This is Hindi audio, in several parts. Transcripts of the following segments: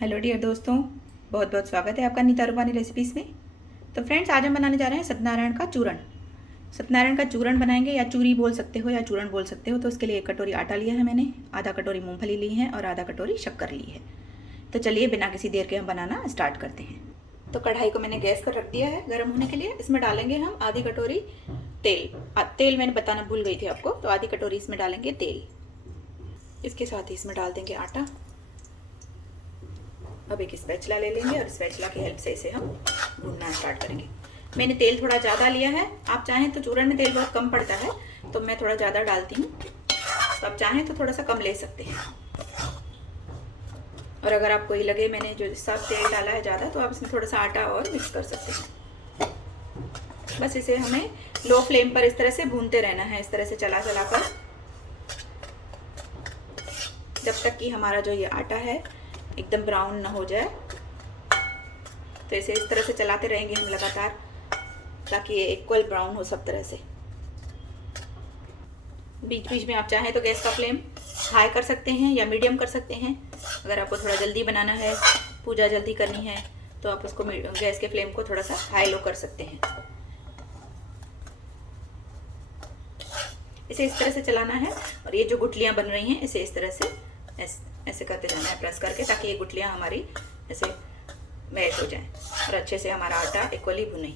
हेलो डियर दोस्तों, बहुत बहुत स्वागत है आपका नीता रूपानी रेसिपीज़ में। तो फ्रेंड्स, आज हम बनाने जा रहे हैं सत्यनारायण का चूरण। सत्यनारायण का चूरण बनाएंगे, या चूरी बोल सकते हो या चूरण बोल सकते हो। तो उसके लिए 1 कटोरी आटा लिया है मैंने, आधा कटोरी मूंगफली ली है और आधा कटोरी शक्कर ली है। तो चलिए बिना किसी देर के हम बनाना स्टार्ट करते हैं। तो कढ़ाई को मैंने गैस पर रख दिया है गर्म होने के लिए। इसमें डालेंगे हम आधी कटोरी तेल। तेल मैंने बताना भूल गई थी आपको, तो आधी कटोरी इसमें डालेंगे तेल। इसके साथ ही इसमें डाल देंगे आटा। अब एक स्पैचुला ले लेंगे और स्पैचुला की हेल्प से इसे हम भूनना स्टार्ट करेंगे। मैंने तेल थोड़ा ज़्यादा लिया है, आप चाहें तो चूरण में तेल बहुत कम पड़ता है तो मैं थोड़ा ज़्यादा डालती हूँ, तो आप चाहें तो थोड़ा सा कम ले सकते हैं। और अगर आपको ये लगे मैंने जो सब तेल डाला है ज़्यादा, तो आप इसमें थोड़ा सा आटा और मिक्स कर सकते हैं। बस इसे हमें लो फ्लेम पर इस तरह से भूनते रहना है, इस तरह से चला चला कर, जब तक कि हमारा जो ये आटा है एकदम ब्राउन ना हो जाए। तो इसे इस तरह से चलाते रहेंगे हम लगातार, ताकि ये इक्वल ब्राउन हो सब तरह से। बीच बीच में आप चाहें तो गैस का फ्लेम हाई कर सकते हैं या मीडियम कर सकते हैं। अगर आपको थोड़ा जल्दी बनाना है, पूजा जल्दी करनी है, तो आप उसको गैस के फ्लेम को थोड़ा सा हाई लो कर सकते हैं। इसे इस तरह से चलाना है, और ये जो गुठलियाँ बन रही हैं इसे इस तरह से ऐसे करते जाना है, प्रेस करके, ताकि ये गुठलियाँ हमारी ऐसे मैश हो जाएं और अच्छे से हमारा आटा इक्वली भुने।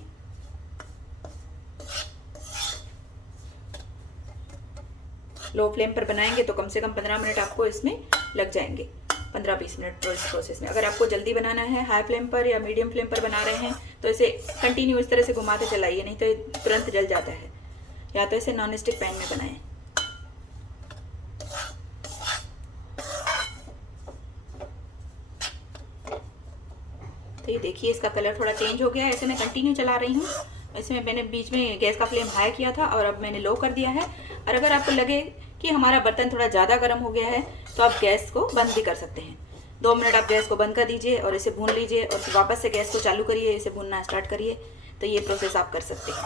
लो फ्लेम पर बनाएंगे तो कम से कम 15 मिनट आपको इसमें लग जाएंगे, 15-20 मिनट इस प्रोसेस में। अगर आपको जल्दी बनाना है, हाई फ्लेम पर या मीडियम फ्लेम पर बना रहे हैं, तो इसे कंटिन्यू इस तरह से घुमाते चलाइए, नहीं तो तुरंत जल जाता है। या तो इसे नॉन स्टिक पैन में बनाएं। तो ये देखिए इसका कलर थोड़ा चेंज हो गया है। ऐसे मैं कंटिन्यू चला रही हूँ। इसमें मैंने बीच में गैस का फ्लेम हाई किया था और अब मैंने लो कर दिया है। और अगर आपको लगे कि हमारा बर्तन थोड़ा ज़्यादा गर्म हो गया है, तो आप गैस को बंद भी कर सकते हैं। 2 मिनट आप गैस को बंद कर दीजिए और इसे भून लीजिए, और फिर वापस से गैस को चालू करिए, इसे भूनना स्टार्ट करिए। तो ये प्रोसेस आप कर सकते हैं,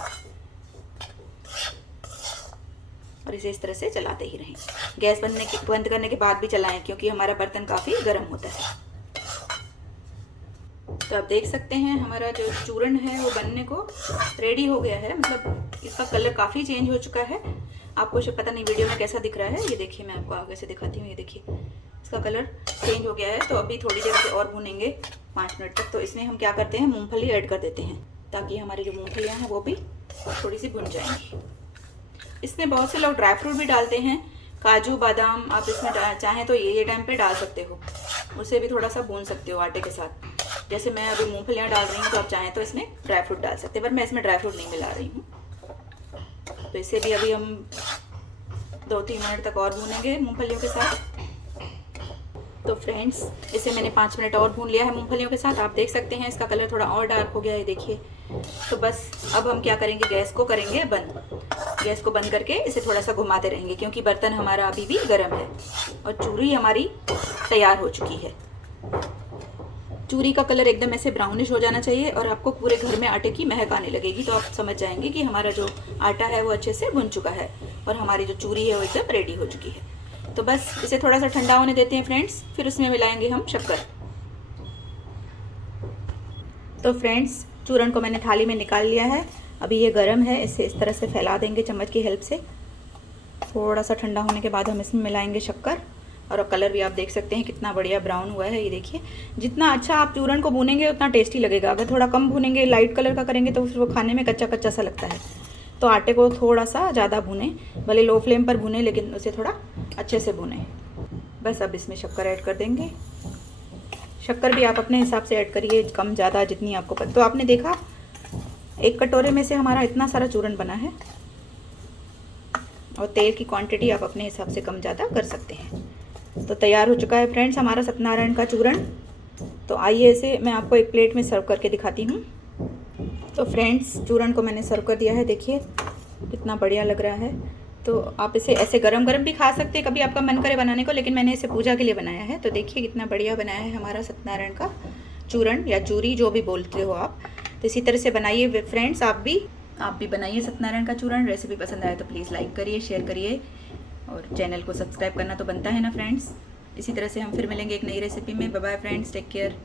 और इसे इस तरह से चलाते ही रहें। गैस बंद करने के बाद भी चलाएं, क्योंकि हमारा बर्तन काफ़ी गर्म होता है। तो आप देख सकते हैं हमारा जो चूरण है वो बनने को रेडी हो गया है। मतलब इसका कलर काफ़ी चेंज हो चुका है। आपको शायद पता नहीं वीडियो में कैसा दिख रहा है। ये देखिए, मैं आपको आगे से दिखाती हूँ। ये देखिए इसका कलर चेंज हो गया है। तो अभी थोड़ी देर से और भूनेंगे 5 मिनट तक। तो इसमें हम क्या करते हैं, मूंगफली ऐड कर देते हैं, ताकि हमारी जो मूंगफलियाँ हैं वो भी थोड़ी सी भुन जाएंगी। इसमें बहुत से लोग ड्राई फ्रूट भी डालते हैं, काजू बादाम। आप इसमें चाहें तो ये टाइम पे डाल सकते हो, उसे भी थोड़ा सा भून सकते हो आटे के साथ। जैसे मैं अभी मूंगफलियाँ डाल रही हूँ, तो आप चाहें तो इसमें ड्राई फ्रूट डाल सकते हैं, पर मैं इसमें ड्राई फ्रूट नहीं मिला रही हूँ। तो इसे भी अभी हम 2-3 मिनट तक और भूनेंगे मूंगफलियों के साथ। तो फ्रेंड्स, इसे मैंने 5 मिनट और भून लिया है मूंगफलियों के साथ। आप देख सकते हैं इसका कलर थोड़ा और डार्क हो गया है, देखिए। तो बस अब हम क्या करेंगे, गैस को करेंगे बंद। गैस को बंद करके इसे थोड़ा सा घुमाते रहेंगे, क्योंकि बर्तन हमारा अभी भी गर्म है। और चूरी हमारी तैयार हो चुकी है। चूरी का कलर एकदम ऐसे ब्राउनिश हो जाना चाहिए, और आपको पूरे घर में आटे की महक आने लगेगी। तो आप समझ जाएंगे कि हमारा जो आटा है वो अच्छे से भुन चुका है, और हमारी जो चूरी है वो एकदम रेडी हो चुकी है। तो बस इसे थोड़ा सा ठंडा होने देते हैं फ्रेंड्स, फिर उसमें मिलाएंगे हम शक्कर। तो फ्रेंड्स, चूरण को मैंने थाली में निकाल लिया है। अभी ये गर्म है, इसे इस तरह से फैला देंगे चम्मच की हेल्प से। थोड़ा सा ठंडा होने के बाद हम इसमें मिलाएंगे शक्कर। और कलर भी आप देख सकते हैं कितना बढ़िया ब्राउन हुआ है। ये देखिए, जितना अच्छा आप चूरण को भूनेंगे उतना टेस्टी लगेगा। अगर थोड़ा कम भूनेंगे, लाइट कलर का करेंगे, तो फिर वो खाने में कच्चा कच्चा सा लगता है। तो आटे को थोड़ा सा ज़्यादा भूनें, भले लो फ्लेम पर भूनें, लेकिन उसे थोड़ा अच्छे से भूनें। बस अब इसमें शक्कर ऐड कर देंगे। शक्कर भी आप अपने हिसाब से ऐड करिए, कम ज़्यादा जितनी आपको पता। तो आपने देखा 1 कटोरे में से हमारा इतना सारा चूरण बना है। और तेल की क्वांटिटी आप अपने हिसाब से कम ज़्यादा कर सकते हैं। तो तैयार हो चुका है फ्रेंड्स हमारा सत्यनारायण का चूरण। तो आइए इसे मैं आपको एक प्लेट में सर्व करके दिखाती हूँ। तो फ्रेंड्स, चूरण को मैंने सर्व कर दिया है, देखिए कितना बढ़िया लग रहा है। तो आप इसे ऐसे गरम गरम भी खा सकते हैं, कभी आपका मन करे बनाने को, लेकिन मैंने इसे पूजा के लिए बनाया है। तो देखिए कितना बढ़िया बनाया है हमारा सत्यनारायण का चूरण, या चूरी जो भी बोलते हो आप। तो इसी तरह से बनाइए फ्रेंड्स, आप भी बनाइए सत्यनारायण का चूरण। रेसिपी पसंद आए तो प्लीज़ लाइक करिए, शेयर करिए, और चैनल को सब्सक्राइब करना तो बनता है ना फ्रेंड्स। इसी तरह से हम फिर मिलेंगे एक नई रेसिपी में। Bye bye friends, take care.